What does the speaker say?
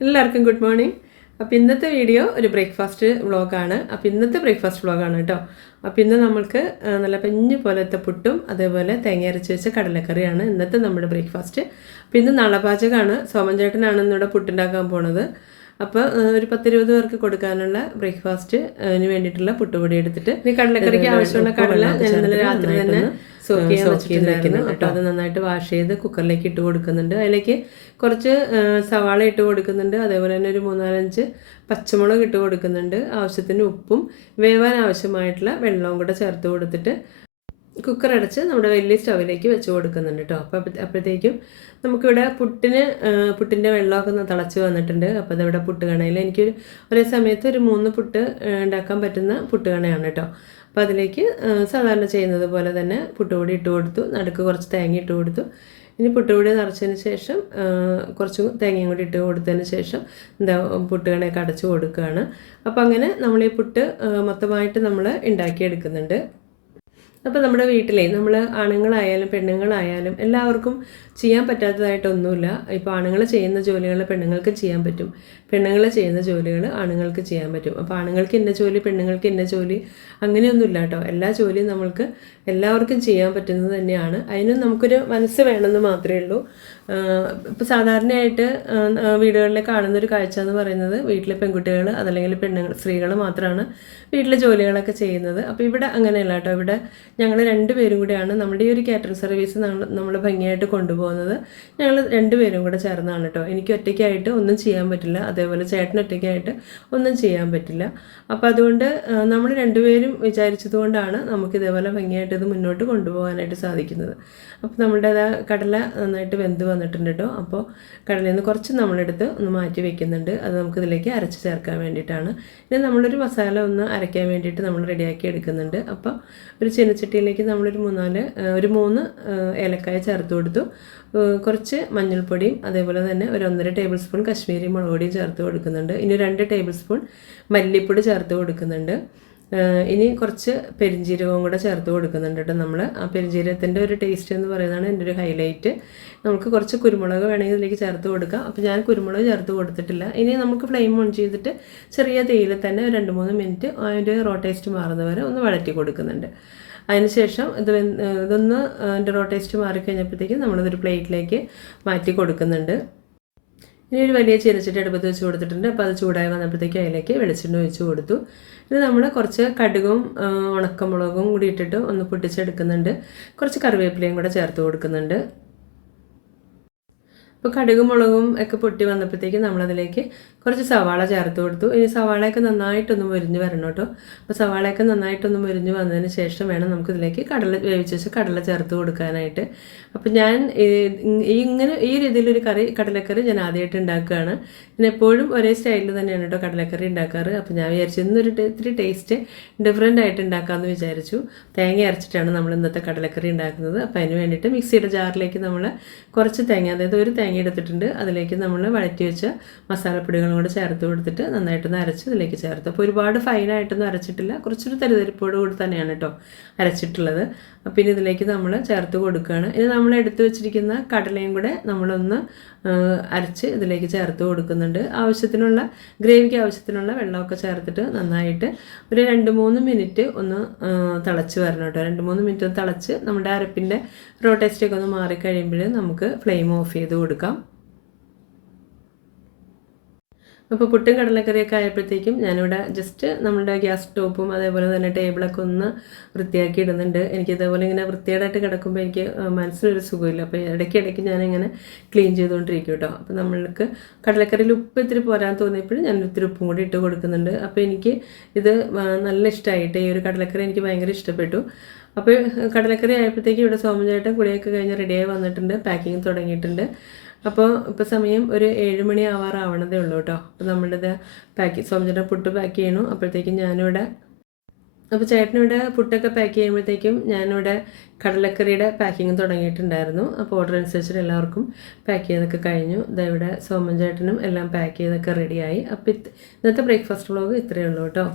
എല്ലാവർക്കും good morning അപ്പോൾ ഇന്നത്തെ വീഡിയോ ഒരു ബ്രേക്ക്ഫാസ്റ്റ് വ്ളോഗാണ് അപ്പോൾ ഇന്നത്തെ ബ്രേക്ക്ഫാസ്റ്റ് വ്ളോഗാണ് കേട്ടോ അപ്പോൾ ഇന്ന് നമ്മൾക്ക് നല്ല പഞ്ഞ് പോലത്തെ പുട്ടും അതേപോലെ തേങ്ങ അരച്ച് വെച്ച കടലക്കറിയാണ് ഇന്നത്തെ നമ്മുടെ ബ്രേക്ക്ഫാസ്റ്റ് അപ്പോൾ ഇന്ന് നളപാചകമാണ് സോമൻ ചേട്ടനാണ് ഇന്നിവിടെ പുട്ടുണ്ടാക്കാൻ പോണത്. അപ്പോൾ ഒരു പത്തിരുപത് പേർക്ക് കൊടുക്കാനുള്ള ബ്രേക്ക്ഫാസ്റ്റ് അതിന് വേണ്ടിയിട്ടുള്ള പുട്ടുപൊടി എടുത്തിട്ട് ഇനി കടലക്കറിക്ക് ആവശ്യമുള്ള കടല ഞാൻ ഇന്നലെ രാത്രി തന്നെ സോക്ക് ചെയ്യാൻ വെച്ചിട്ടുണ്ടായിരുന്നു അപ്പോൾ അത് നന്നായിട്ട് വാഷ് ചെയ്ത് കുക്കറിലേക്ക് ഇട്ട് കൊടുക്കുന്നുണ്ട്. അതിലേക്ക് കുറച്ച് സവാള ഇട്ട് കൊടുക്കുന്നുണ്ട്. അതേപോലെ തന്നെ ഒരു മൂന്നാലഞ്ച് പച്ചമുളക് ഇട്ട് കൊടുക്കുന്നുണ്ട്. ആവശ്യത്തിന് ഉപ്പും വേവാൻ ആവശ്യമായിട്ടുള്ള വെള്ളവും കൂടെ ചേർത്ത് കൊടുത്തിട്ട് കുക്കർ അടച്ച് നമ്മുടെ വലിയ സ്റ്റവിലേക്ക് വെച്ച് കൊടുക്കുന്നുണ്ട് കേട്ടോ. അപ്പോൾ അപ്പോഴത്തേക്കും നമുക്കിവിടെ പുട്ടിന് പുട്ടിന്റെ വെള്ളമൊക്കെ ഒന്ന് തിളച്ച് വന്നിട്ടുണ്ട്. അപ്പോൾ അതവിടെ പുട്ട് കണയിൽ എനിക്കൊരു ഒരേ സമയത്ത് ഒരു മൂന്ന് പുട്ട് ഉണ്ടാക്കാൻ പറ്റുന്ന പുട്ട് കണയാണ് കേട്ടോ. അപ്പോൾ അതിലേക്ക് സാധാരണ ചെയ്യുന്നത് പോലെ തന്നെ പുട്ടുപൊടി ഇട്ട് കൊടുത്തു. നടുക്ക് കുറച്ച് തേങ്ങ ഇട്ട് കൊടുത്തു. ഇനി പുട്ടുപൊടി നിറച്ചതിന് ശേഷം കുറച്ച് തേങ്ങയും കൂടി ഇട്ട് കൊടുത്തതിന് ശേഷം എന്താ പുട്ടുകണയൊക്കെ അടച്ചു കൊടുക്കുകയാണ്. അപ്പോൾ അങ്ങനെ നമ്മൾ ഈ പുട്ട് മൊത്തമായിട്ട് നമ്മൾ ഉണ്ടാക്കിയെടുക്കുന്നുണ്ട്. അപ്പോൾ നമ്മുടെ വീട്ടിലെ നമ്മൾ ആണുങ്ങളായാലും പെണ്ണുങ്ങളായാലും എല്ലാവർക്കും ചെയ്യാൻ പറ്റാത്തതായിട്ടൊന്നുമില്ല. ഇപ്പോൾ ആണുങ്ങൾ ചെയ്യുന്ന ജോലികൾ പെണ്ണുങ്ങൾക്ക് ചെയ്യാൻ പറ്റും. പെണ്ണുങ്ങൾ ചെയ്യുന്ന ജോലികൾ ആണുങ്ങൾക്ക് ചെയ്യാൻ പറ്റും. അപ്പോൾ ആണുങ്ങൾക്ക് ഇന്ന ജോലി പെണ്ണുങ്ങൾക്ക് ഇന്ന ജോലി അങ്ങനെയൊന്നുമില്ല കേട്ടോ. എല്ലാ ജോലിയും നമ്മൾക്ക് എല്ലാവർക്കും ചെയ്യാൻ പറ്റുന്നത് തന്നെയാണ്. അതിനും നമുക്കൊരു മനസ്സ് വേണമെന്ന് മാത്രമേ ഉള്ളൂ. ഇപ്പോൾ സാധാരണയായിട്ട് വീടുകളിൽ കാണുന്ന ഒരു കാഴ്ച എന്ന് പറയുന്നത് വീട്ടിലെ പെൺകുട്ടികൾ അതല്ലെങ്കിൽ പെണ്ണുങ്ങൾ സ്ത്രീകൾ മാത്രമാണ് വീട്ടിലെ ജോലികളൊക്കെ ചെയ്യുന്നത്. അപ്പോൾ ഇവിടെ അങ്ങനെയല്ല കേട്ടോ. ഇവിടെ ഞങ്ങൾ രണ്ടുപേരും കൂടിയാണ്. നമ്മുടെ ഈ ഒരു കാറ്ററിംഗ് സർവീസ് നമ്മൾ നമ്മൾ ഭംഗിയായിട്ട് കൊണ്ടുപോകുന്നത് ഞങ്ങൾ രണ്ടുപേരും കൂടെ ചേർന്നാണ് കേട്ടോ എനിക്ക് ഒറ്റയ്ക്കായിട്ട് ഒന്നും ചെയ്യാൻ പറ്റില്ല. അതേപോലെ ചേട്ടൻ ഒറ്റയ്ക്കായിട്ട് ഒന്നും ചെയ്യാൻ പറ്റില്ല. അപ്പോൾ അതുകൊണ്ട് നമ്മൾ രണ്ടുപേരും വിചാരിച്ചത് കൊണ്ടാണ് നമുക്ക് ഇതേപോലെ ഭംഗിയായിട്ട് ഇത് മുന്നോട്ട് കൊണ്ടുപോകാനായിട്ട് സാധിക്കുന്നത്. അപ്പോൾ നമ്മുടെ കടല നന്നായിട്ട് വെന്ത് വന്നിട്ടുണ്ട് കേട്ടോ അപ്പോൾ കടലയിൽ നിന്ന് കുറച്ച് നമ്മളെടുത്ത് ഒന്ന് മാറ്റി വെക്കുന്നുണ്ട്. അത് നമുക്ക് ഇതിലേക്ക് അരച്ച് ചേർക്കാൻ വേണ്ടിയിട്ടാണ്. ഇനി നമ്മളൊരു മസാല ഒന്ന് അരയ്ക്കാൻ വേണ്ടിയിട്ട് നമ്മൾ റെഡിയാക്കി എടുക്കുന്നുണ്ട്. അപ്പോൾ ഒരു ചീനച്ചട്ടിയിലേക്ക് നമ്മളൊരു മൂന്നാൽ ഒരു മൂന്ന് ഏലക്കായ ചേർത്ത് കൊടുത്തു. കുറച്ച് മഞ്ഞൾപ്പൊടിയും അതേപോലെ തന്നെ ഒരു ഒന്നര ടേബിൾ സ്പൂൺ കശ്മീരി മുളക് പൊടിയും ചേർത്ത് കൊടുക്കുന്നുണ്ട്. ഇനി രണ്ട് ടേബിൾ സ്പൂൺ മല്ലിപ്പൊടി ചേർത്ത് കൊടുക്കുന്നുണ്ട്. ഇനി കുറച്ച് പെരിഞ്ജീരകവും കൂടെ ചേർത്ത് കൊടുക്കുന്നുണ്ട് കേട്ടോ നമ്മൾ ആ പെരിഞ്ജീരകത്തിന്റെ ഒരു ടേസ്റ്റ് എന്ന് പറയുന്നതാണ് എന്റെ ഒരു ഹൈലൈറ്റ്. നമുക്ക് കുറച്ച് കുരുമുളക് വേണമെങ്കിൽ ഇതിലേക്ക് ചേർത്ത് കൊടുക്കാം. അപ്പോൾ ഞാൻ കുരുമുളക് ചേർത്ത് കൊടുത്തിട്ടില്ല. ഇനി നമുക്ക് ഫ്ലെയിം ഓൺ ചെയ്തിട്ട് ചെറിയ തീയിൽ തന്നെ രണ്ട് മൂന്ന് മിനിറ്റ് അതിന്റെ റോ ടേസ്റ്റ് മാറുന്നവരെ ഒന്ന് വഴറ്റി കൊടുക്കുന്നുണ്ട്. അതിനുശേഷം ഇത് ഇതൊന്ന് അതിന്റെ റോ ടേസ്റ്റ് മാറിക്കഴിഞ്ഞപ്പോഴത്തേക്കും നമ്മളിതൊരു പ്ലേറ്റിലേക്ക് മാറ്റി കൊടുക്കുന്നുണ്ട്. ഇനി ഒരു വലിയ ചീനച്ചട്ടി അടുപ്പത്ത് വെച്ച് കൊടുത്തിട്ടുണ്ട്. അപ്പോൾ അത് ചൂടായി വന്നപ്പോഴത്തേക്ക് അതിലേക്ക് വെളിച്ചെണ്ണ ഒഴിച്ച് കൊടുത്തു. ഇത് നമ്മൾ കുറച്ച് കടുകും ഉണക്കമുളകും കൂടി ഇട്ടിട്ട് ഒന്ന് പൊട്ടിച്ചെടുക്കുന്നുണ്ട്. കുറച്ച് കറിവേപ്പിലയും കൂടെ ചേർത്ത് കൊടുക്കുന്നുണ്ട്. ഇപ്പോൾ കടുകും മുളകും ഒക്കെ പൊട്ടി വന്നപ്പോഴത്തേക്ക് നമ്മളതിലേക്ക് കുറച്ച് സവാള ചേർത്ത് കൊടുത്തു. ഇനി സവാളയൊക്കെ നന്നായിട്ടൊന്ന് മുരിഞ്ഞ് വരണം കേട്ടോ. അപ്പോൾ സവാളയൊക്കെ നന്നായിട്ടൊന്ന് മുരിഞ്ഞ് വന്നതിന് ശേഷം വേണം നമുക്ക് ഇതിലേക്ക് കടല വേവിച്ച് വെച്ച് കടല ചേർത്ത് കൊടുക്കാനായിട്ട്. അപ്പോൾ ഞാൻ ഇങ്ങനെ ഈ രീതിയിലൊരു കറി കടലക്കറി ഞാൻ ആദ്യമായിട്ട് ഉണ്ടാക്കുകയാണ്. ഞാൻ എപ്പോഴും ഒരേ സ്റ്റൈലിൽ തന്നെയാണ് കേട്ടോ കടലക്കറി ഉണ്ടാക്കാറ്. അപ്പോൾ ഞാൻ വിചാരിച്ചു ഇന്നൊരു ഇത്തിരി ടേസ്റ്റ് ഡിഫറെന്റ് ആയിട്ട് ഉണ്ടാക്കാമെന്ന് വിചാരിച്ചു. തേങ്ങ അരച്ചിട്ടാണ് നമ്മൾ ഇന്നത്തെ കടലക്കറി ഉണ്ടാക്കുന്നത്. അപ്പോൾ അതിന് വേണ്ടിയിട്ട് മിക്സിയുടെ ജാറിലേക്ക് നമ്മൾ കുറച്ച് തേങ്ങ അതായത് ഒരു തേങ്ങ എടുത്തിട്ടുണ്ട് അതിലേക്ക് നമ്മൾ വഴറ്റി വെച്ച മസാലപ്പൊടികളും കൂടെ ചേർത്ത് കൊടുത്തിട്ട് നന്നായിട്ടൊന്ന് അരച്ച് അതിലേക്ക് ചേർത്ത്. അപ്പോൾ ഒരുപാട് ഫൈനായിട്ടൊന്നും അരച്ചിട്ടില്ല. കുറച്ചൊരു തരിതരിപ്പോട് കൂടി തന്നെയാണ് കേട്ടോ അരച്ചിട്ടുള്ളത്. അപ്പോൾ ഇനി ഇതിലേക്ക് നമ്മൾ ചേർത്ത് കൊടുക്കുകയാണ് ഇനി നമ്മൾ എടുത്തു വെച്ചിരിക്കുന്ന കടലയും കൂടെ നമ്മളൊന്ന് അരച്ച് ഇതിലേക്ക് ചേർത്ത് കൊടുക്കുന്നുണ്ട്. ആവശ്യത്തിനുള്ള ഗ്രേവിക്ക് ആവശ്യത്തിനുള്ള വെള്ളമൊക്കെ ചേർത്തിട്ട് നന്നായിട്ട് ഒരു രണ്ട് മൂന്ന് മിനിറ്റ് ഒന്ന് തിളച്ച് വരണം കേട്ടോ. രണ്ട് മൂന്ന് മിനിറ്റ് ഒന്ന് തിളച്ച് നമ്മുടെ അരപ്പിന്റെ റോ ടേസ്റ്റൊക്കെ ഒന്ന് മാറിക്കഴിയുമ്പോൾ നമുക്ക് ഫ്ലെയിം ഓഫ് ചെയ്ത് കൊടുക്കാം. അപ്പോൾ പുട്ടും കടലക്കറിയൊക്കെ ആയപ്പോഴത്തേക്കും ഞാനിവിടെ ജസ്റ്റ് നമ്മുടെ ഗ്യാസ് സ്റ്റോപ്പും അതേപോലെ തന്നെ ടേബിളൊക്കെ ഒന്ന് വൃത്തിയാക്കി ഇടുന്നുണ്ട്. എനിക്ക് ഇതേപോലെ ഇങ്ങനെ വൃത്തികേടായിട്ട് കിടക്കുമ്പോൾ എനിക്ക് മനസ്സിനൊരു സുഖമില്ല. അപ്പോൾ ഇടയ്ക്ക് ഇടയ്ക്ക് ഞാനിങ്ങനെ ക്ലീൻ ചെയ്തുകൊണ്ടിരിക്കും കേട്ടോ അപ്പോൾ നമ്മൾക്ക് കടലക്കറിയിൽ ഉപ്പ് ഇത്തിരി പോരാൻ തോന്നിയപ്പോൾ ഞാൻ ഇത്തിരി ഉപ്പും കൂടി ഇട്ട് കൊടുക്കുന്നുണ്ട്. അപ്പോൾ എനിക്ക് ഇത് നല്ല ഇഷ്ടമായിട്ട് ഈ ഒരു കടലക്കറി എനിക്ക് ഭയങ്കര ഇഷ്ടപ്പെട്ടു. അപ്പോൾ കടലക്കറി ആയപ്പോഴത്തേക്കും ഇവിടെ സോമചേട്ടൻ കുളിയൊക്കെ കഴിഞ്ഞ് റെഡിയായി വന്നിട്ടുണ്ട്. പാക്കിങ് തുടങ്ങിയിട്ടുണ്ട്. അപ്പോൾ ഇപ്പോൾ സമയം ഒരു ഏഴ് മണി ആവാറാവണതേ ഉള്ളൂ കേട്ടോ അപ്പോൾ നമ്മളിത് പാക്ക് സോമചേട്ടൻ പുട്ട് പാക്ക് ചെയ്യണു. അപ്പോഴത്തേക്കും ഞാനിവിടെ അപ്പോൾ ചേട്ടനിവിടെ പുട്ടൊക്കെ പാക്ക് ചെയ്യുമ്പോഴത്തേക്കും ഞാനിവിടെ കടലക്കറിയുടെ പാക്കിങ് തുടങ്ങിയിട്ടുണ്ടായിരുന്നു. അപ്പോൾ ഓർഡർ അനുസരിച്ചിട്ട് എല്ലാവർക്കും പാക്ക് ചെയ്തൊക്കെ കഴിഞ്ഞു. ഇതാ ഇവിടെ സോമൻ ചേട്ടനും എല്ലാം പാക്ക് ചെയ്തൊക്കെ റെഡിയായി അപ്പോൾ ഇന്നത്തെ ബ്രേക്ക്ഫാസ്റ്റ് വ്ളോഗ് ഇത്രയേ ഉള്ളൂ കേട്ടോ